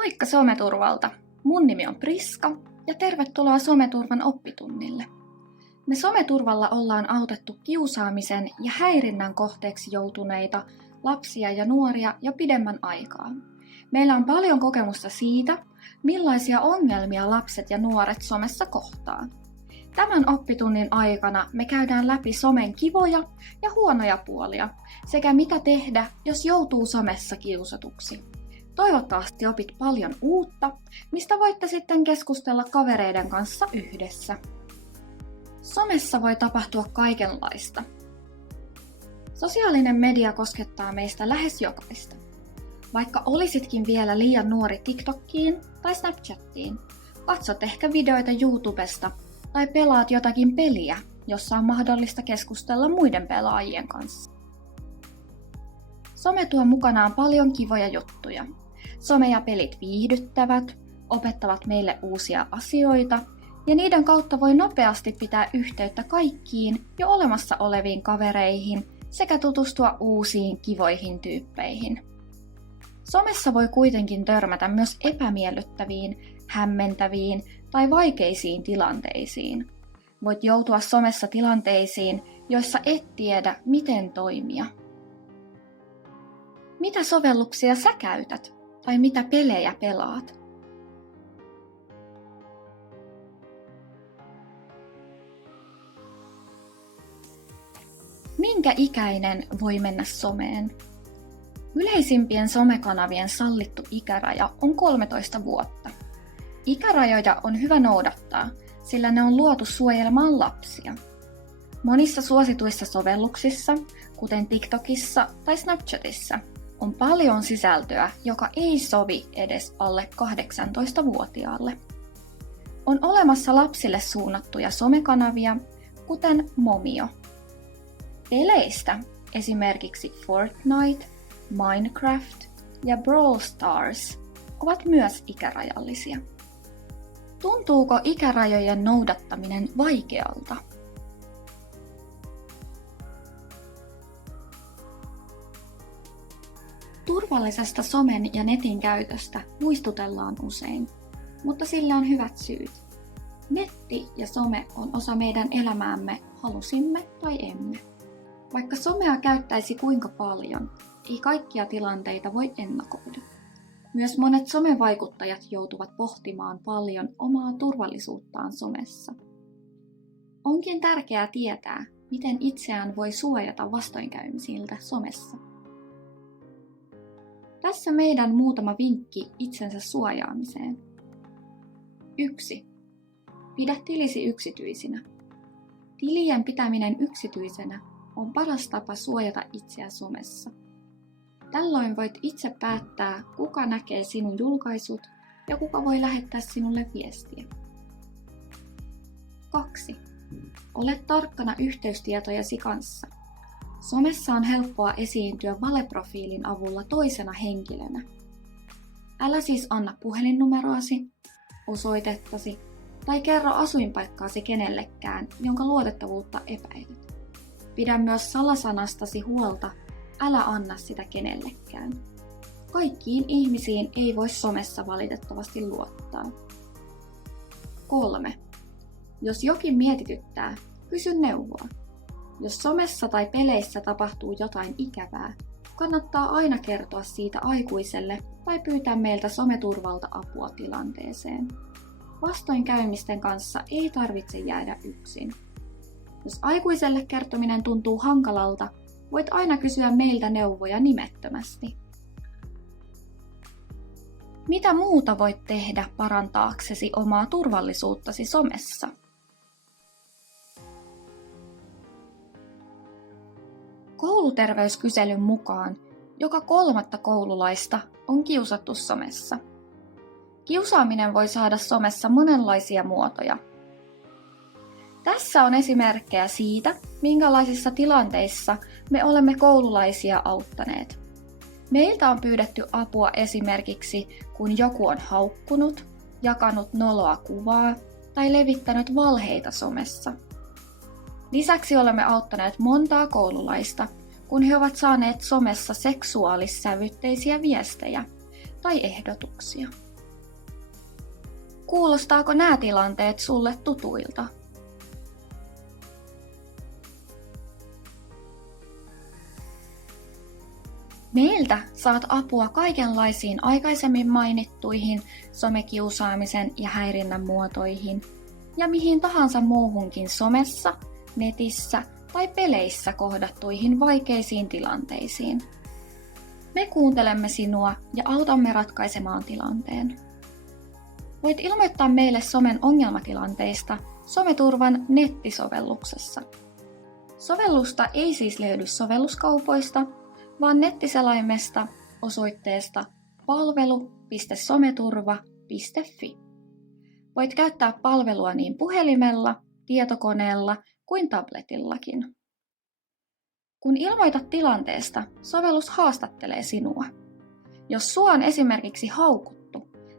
Moikka Someturvalta! Mun nimi on Priska ja tervetuloa Someturvan oppitunnille. Me Someturvalla ollaan autettu kiusaamisen ja häirinnän kohteeksi joutuneita lapsia ja nuoria jo pidemmän aikaa. Meillä on paljon kokemusta siitä, millaisia ongelmia lapset ja nuoret somessa kohtaa. Tämän oppitunnin aikana me käydään läpi somen kivoja ja huonoja puolia sekä mitä tehdä, jos joutuu somessa kiusatuksi. Toivottavasti opit paljon uutta, mistä voitte sitten keskustella kavereiden kanssa yhdessä. Somessa voi tapahtua kaikenlaista. Sosiaalinen media koskettaa meistä lähes jokaista. Vaikka olisitkin vielä liian nuori TikTokiin tai Snapchattiin, katsot ehkä videoita YouTubesta tai pelaat jotakin peliä, jossa on mahdollista keskustella muiden pelaajien kanssa. Some tuo mukanaan paljon kivoja juttuja. Some ja pelit viihdyttävät, opettavat meille uusia asioita ja niiden kautta voi nopeasti pitää yhteyttä kaikkiin jo olemassa oleviin kavereihin sekä tutustua uusiin kivoihin tyyppeihin. Somessa voi kuitenkin törmätä myös epämiellyttäviin, hämmentäviin tai vaikeisiin tilanteisiin. Voit joutua somessa tilanteisiin, joissa et tiedä, miten toimia. Mitä sovelluksia sä käytät tai mitä pelejä pelaat? Minkä ikäinen voi mennä someen? Yleisimpien somekanavien sallittu ikäraja on 13 vuotta. Ikärajoja on hyvä noudattaa, sillä ne on luotu suojelemaan lapsia. Monissa suosituissa sovelluksissa, kuten TikTokissa tai Snapchatissa, on paljon sisältöä, joka ei sovi edes alle 18-vuotiaalle. On olemassa lapsille suunnattuja somekanavia, kuten Momio. Peleistä esimerkiksi Fortnite, Minecraft ja Brawl Stars ovat myös ikärajallisia. Tuntuuko ikärajojen noudattaminen vaikealta? Turvallisesta somen ja netin käytöstä muistutellaan usein, mutta sillä on hyvät syyt. Netti ja some on osa meidän elämäämme, halusimme tai emme. Vaikka somea käyttäisi kuinka paljon, ei kaikkia tilanteita voi ennakoida. Myös monet somevaikuttajat joutuvat pohtimaan paljon omaa turvallisuuttaan somessa. Onkin tärkeää tietää, miten itseään voi suojata vastoinkäymisiltä somessa. Tässä meidän muutama vinkki itsensä suojaamiseen. 1. Pidä tilisi yksityisinä. Tilien pitäminen yksityisenä on paras tapa suojata itseä somessa. Tällöin voit itse päättää, kuka näkee sinun julkaisut ja kuka voi lähettää sinulle viestiä. 2. Ole tarkkana yhteystietojasi kanssa. Somessa on helppoa esiintyä valeprofiilin avulla toisena henkilönä. Älä siis anna puhelinnumeroasi, osoitettasi tai kerro asuinpaikkaasi kenellekään, jonka luotettavuutta epäilet. Pidä myös salasanastasi huolta, älä anna sitä kenellekään. Kaikkiin ihmisiin ei voi somessa valitettavasti luottaa. 3. Jos jokin mietityttää, kysy neuvoa. Jos somessa tai peleissä tapahtuu jotain ikävää, kannattaa aina kertoa siitä aikuiselle tai pyytää meiltä Someturvalta apua tilanteeseen. Vastoinkäymisten kanssa ei tarvitse jäädä yksin. Jos aikuiselle kertominen tuntuu hankalalta, voit aina kysyä meiltä neuvoja nimettömästi. Mitä muuta voit tehdä parantaaksesi omaa turvallisuuttasi somessa? Kouluterveyskyselyn mukaan joka 3. koululaista on kiusattu somessa. Kiusaaminen voi saada somessa monenlaisia muotoja. Tässä on esimerkkejä siitä, minkälaisissa tilanteissa me olemme koululaisia auttaneet. Meiltä on pyydetty apua esimerkiksi, kun joku on haukkunut, jakanut noloa kuvaa tai levittänyt valheita somessa. Lisäksi olemme auttaneet montaa koululaista, kun he ovat saaneet somessa seksuaalissävytteisiä viestejä tai ehdotuksia. Kuulostaako nämä tilanteet sulle tutuilta? Meiltä saat apua kaikenlaisiin aikaisemmin mainittuihin somekiusaamisen ja häirinnän muotoihin ja mihin tahansa muuhunkin somessa, netissä tai peleissä kohdattuihin vaikeisiin tilanteisiin. Me kuuntelemme sinua ja autamme ratkaisemaan tilanteen. Voit ilmoittaa meille somen ongelmatilanteista Someturvan nettisovelluksessa. Sovellusta ei siis löydy sovelluskaupoista, vaan nettiselaimesta osoitteesta palvelu.someturva.fi. Voit käyttää palvelua niin puhelimella, tietokoneella kuin tabletillakin. Kun ilmoitat tilanteesta, sovellus haastattelee sinua. Jos sua on esimerkiksi haukuttu,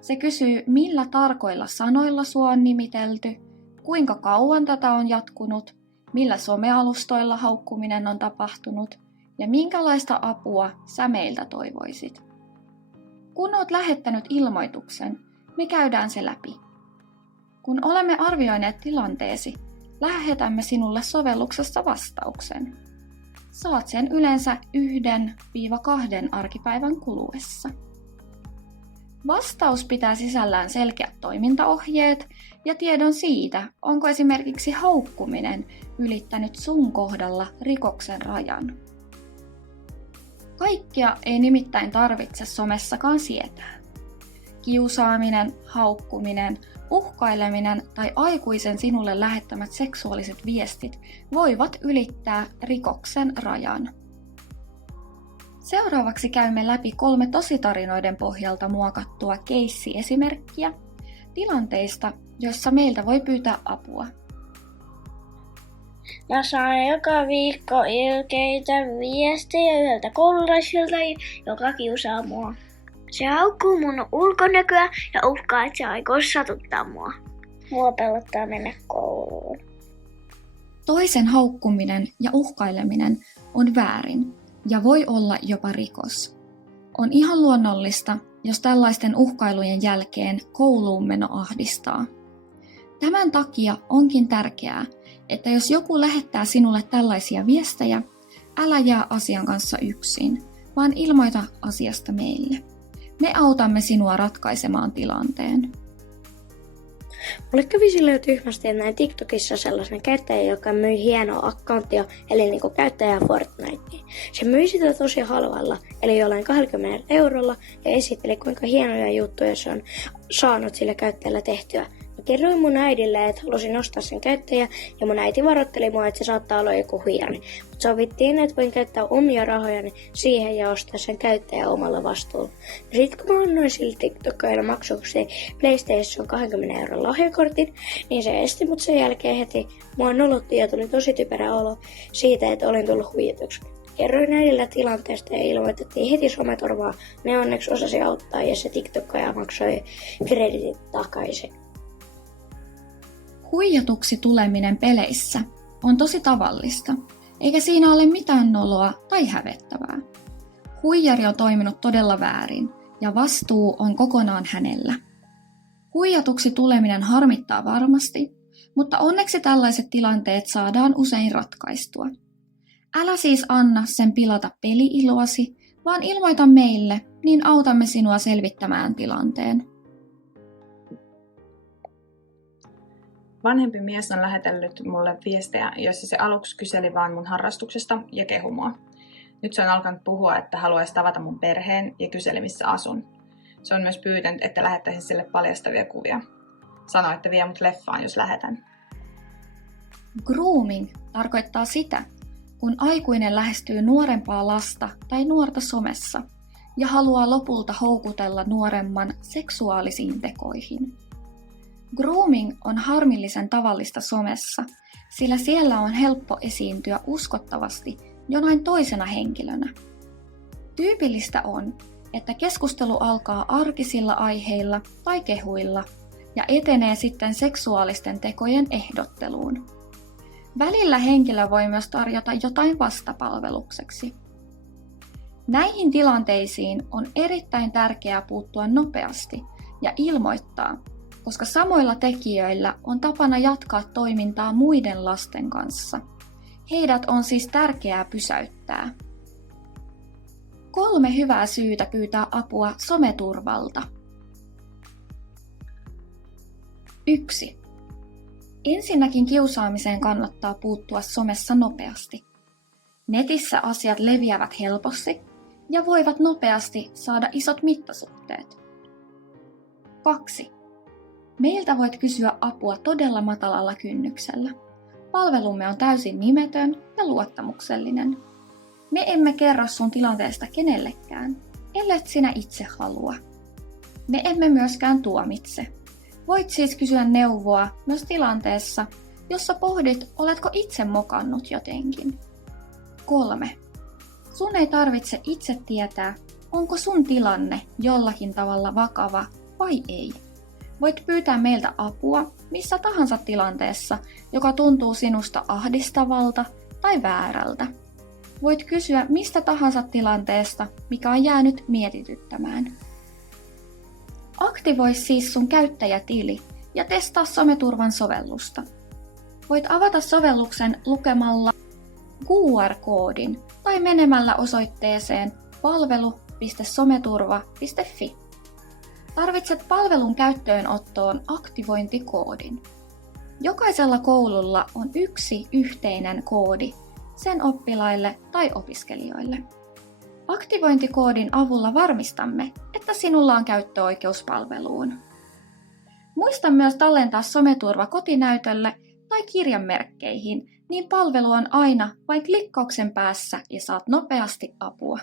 se kysyy millä tarkoilla sanoilla sua on nimitelty, kuinka kauan tätä on jatkunut, millä somealustoilla haukkuminen on tapahtunut ja minkälaista apua sä meiltä toivoisit. Kun oot lähettänyt ilmoituksen, me käydään se läpi. Kun olemme arvioineet tilanteesi, lähetämme sinulle sovelluksessa vastauksen. Saat sen yleensä 1-2 arkipäivän kuluessa. Vastaus pitää sisällään selkeät toimintaohjeet ja tiedon siitä, onko esimerkiksi haukkuminen ylittänyt sun kohdalla rikoksen rajan. Kaikkea ei nimittäin tarvitse somessakaan sietää. Kiusaaminen, haukkuminen, uhkaileminen tai aikuisen sinulle lähettämät seksuaaliset viestit voivat ylittää rikoksen rajan. Seuraavaksi käymme läpi 3 tositarinoiden pohjalta muokattua keissi-esimerkkiä tilanteista, joissa meiltä voi pyytää apua. Mä saan joka viikko ilkeitä viestejä yhdeltä koululaisilta, joka kiusaa mua. Se haukkuu mun ulkonäköä ja uhkaa, että se aikoo satuttaa mua. Mua pelottaa mennä kouluun. Toisen haukkuminen ja uhkaileminen on väärin ja voi olla jopa rikos. On ihan luonnollista, jos tällaisten uhkailujen jälkeen kouluun meno ahdistaa. Tämän takia onkin tärkeää, että jos joku lähettää sinulle tällaisia viestejä, älä jää asian kanssa yksin, vaan ilmoita asiasta meille. Me autamme sinua ratkaisemaan tilanteen. Mulle kävi silloin tyhmästi, että näin TikTokissa sellaisen käyttäjä, joka myi hienoa accounttia, eli niinku käyttäjää Fortniteen. Se myi sitä tosi halvalla, eli jollain 20 eurolla, ja esitteli kuinka hienoja juttuja se on saanut sillä käyttäjällä tehtyä. Mä kerroin mun äidille, että halusin ostaa sen käyttäjä, ja mun äiti varoitteli mua, että se saattaa olla joku huijari. Mutta sovittiin, että voin käyttää omia rahojani siihen ja ostaa sen käyttäjä omalla vastuulla. Ja sit kun mä annoin sille TikTokilla maksuksi PlayStation 20 euron lahjakortin, niin se esti mut sen jälkeen heti. Mua nolotti ja tuli tosi typerä olo siitä, että olin tullut huijatuksi. Kerroin äidillä tilanteesta ja ilmoitettiin heti Someturvaa. Ne onneksi osasi auttaa ja se TikTokaja maksoi kreditit takaisin. Huijatuksi tuleminen peleissä on tosi tavallista, eikä siinä ole mitään noloa tai hävettävää. Huijari on toiminut todella väärin ja vastuu on kokonaan hänellä. Huijatuksi tuleminen harmittaa varmasti, mutta onneksi tällaiset tilanteet saadaan usein ratkaistua. Älä siis anna sen pilata peli-iloasi, vaan ilmoita meille, niin autamme sinua selvittämään tilanteen. Vanhempi mies on lähetellyt mulle viestejä, joissa se aluksi kyseli vaan mun harrastuksesta ja kehui mua. Nyt se on alkanut puhua, että haluaisi tavata mun perheen ja kyseli missä asun. Se on myös pyytänyt, että lähettäisin sille paljastavia kuvia. Sanoi, että vie mut leffaan, jos lähetän. Grooming tarkoittaa sitä, kun aikuinen lähestyy nuorempaa lasta tai nuorta somessa ja haluaa lopulta houkutella nuoremman seksuaalisiin tekoihin. Grooming on harmillisen tavallista somessa, sillä siellä on helppo esiintyä uskottavasti jonain toisena henkilönä. Tyypillistä on, että keskustelu alkaa arkisilla aiheilla tai kehuilla ja etenee sitten seksuaalisten tekojen ehdotteluun. Välillä henkilö voi myös tarjota jotain vastapalvelukseksi. Näihin tilanteisiin on erittäin tärkeää puuttua nopeasti ja ilmoittaa, koska samoilla tekijöillä on tapana jatkaa toimintaa muiden lasten kanssa. Heidät on siis tärkeää pysäyttää. 3 hyvää syytä pyytää apua someturvalta. 1. Ensinnäkin kiusaamiseen kannattaa puuttua somessa nopeasti. Netissä asiat leviävät helposti ja voivat nopeasti saada isot mittasuhteet. 2. Meiltä voit kysyä apua todella matalalla kynnyksellä. Palvelumme on täysin nimetön ja luottamuksellinen. Me emme kerro sun tilanteesta kenellekään, ellet sinä itse halua. Me emme myöskään tuomitse. Voit siis kysyä neuvoa myös tilanteessa, jossa pohdit, oletko itse mokannut jotenkin. 3. Sun ei tarvitse itse tietää, onko sun tilanne jollakin tavalla vakava vai ei. Voit pyytää meiltä apua missä tahansa tilanteessa, joka tuntuu sinusta ahdistavalta tai väärältä. Voit kysyä mistä tahansa tilanteesta, mikä on jäänyt mietityttämään. Aktivoi siis sun käyttäjätili ja testaa someturvan sovellusta. Voit avata sovelluksen lukemalla QR-koodin tai menemällä osoitteeseen palvelu.someturva.fi. Tarvitset palvelun käyttöönottoon aktivointikoodin. Jokaisella koululla on yksi yhteinen koodi sen oppilaille tai opiskelijoille. Aktivointikoodin avulla varmistamme, että sinulla on käyttöoikeus palveluun. Muista myös tallentaa someturva kotinäytölle tai kirjanmerkkeihin, niin palvelu on aina vain klikkauksen päässä ja saat nopeasti apua.